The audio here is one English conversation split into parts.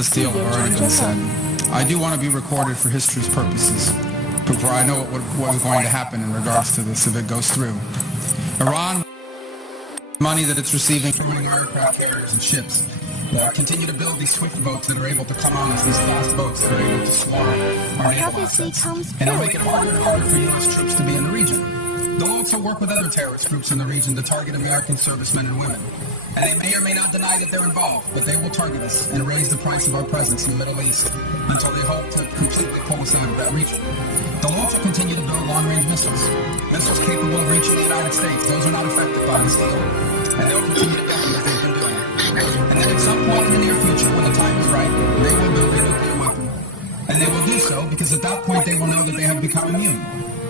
This deal have already been said. I do want to be recorded for history's purposes before I know what is going to happen in regards to this if it goes through. Iran, money that it's receiving from aircraft carriers and ships, continue to build these swift boats that are able to come on as these fast boats that are able to swarm our naval assets. And it'll make it harder and harder for U.S. troops to be in the region. They'll also work with other terrorist groups in the region to target American servicemen and women. And they may or may not deny that they're involved, but they will target us and raise the price of our presence in the Middle East until they hope to completely pull us out of that region. They'll also continue to build long-range missiles capable of reaching the United States. Those are not affected by this deal. And they'll continue to build as they've been doing. And then at some point in the near future, when the time is right, they will build a nuclear weapon. And they will do so because at that point they will know that they have become immune.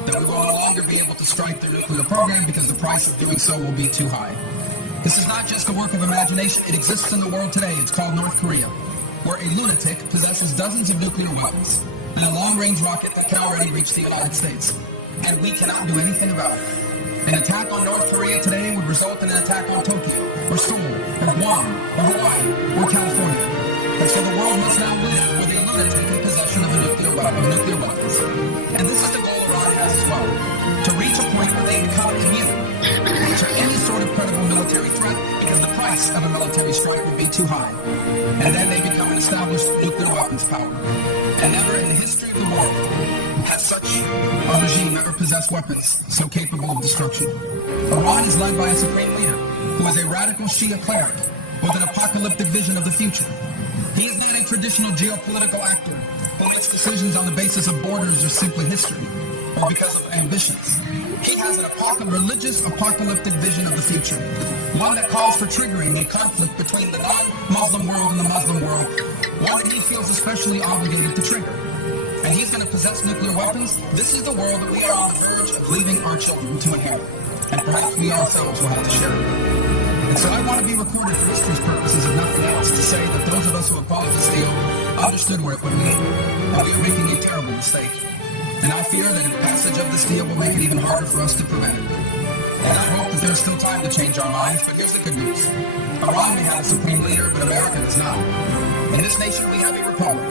That we will no longer be able to strike their nuclear program because the price of doing so will be too high. This is not just a work of imagination. It exists in the world today. It's called North Korea, where a lunatic possesses dozens of nuclear weapons and a long-range rocket that can already reach the United States. And we cannot do anything about it. An attack on North Korea today would result in an attack on Tokyo, or Seoul, or Guam, or Hawaii, or California. And so the world must now live with a lunatic in possession of a nuclear weapons. And this is the goal Iran has as well, to reach a point where they become immune to any sort of credible military threat because the price of a military strike would be too high. And then they become an established nuclear weapons power. And never in the history of the world has such a regime ever possessed weapons so capable of destruction. Iran is led by a supreme leader who is a radical Shia cleric with an apocalyptic vision of the future. He is not a traditional geopolitical actor who makes decisions on the basis of borders or simply history, or because of ambitions. He has a religious apocalyptic vision of the future, one that calls for triggering a conflict between the non-Muslim world and the Muslim world, one that he feels especially obligated to trigger. And he's going to possess nuclear weapons. This is the world that we are on the verge of leaving our children to inherit, and perhaps we ourselves will have to share it. And so I want to be recorded for history's purposes, if nothing else, to say that those of us who opposed this deal understood where it would lead, and we are making a terrible mistake. And I fear that the passage of this deal will make it even harder for us to prevent it. And I hope that there's still time to change our minds, but here's the good news. Iran may have a supreme leader, but America does not. In this nation, we have a republic.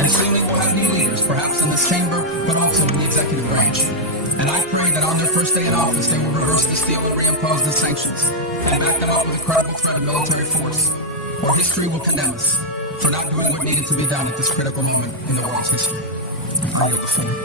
And soon we will have new leaders, perhaps in this chamber, but also in the executive branch. And I pray that on their first day in office, they will reverse this deal and reimpose the sanctions and back them up with a credible threat of military force. Or history will condemn us for not doing what needed to be done at this critical moment in the world's history. I yield the floor.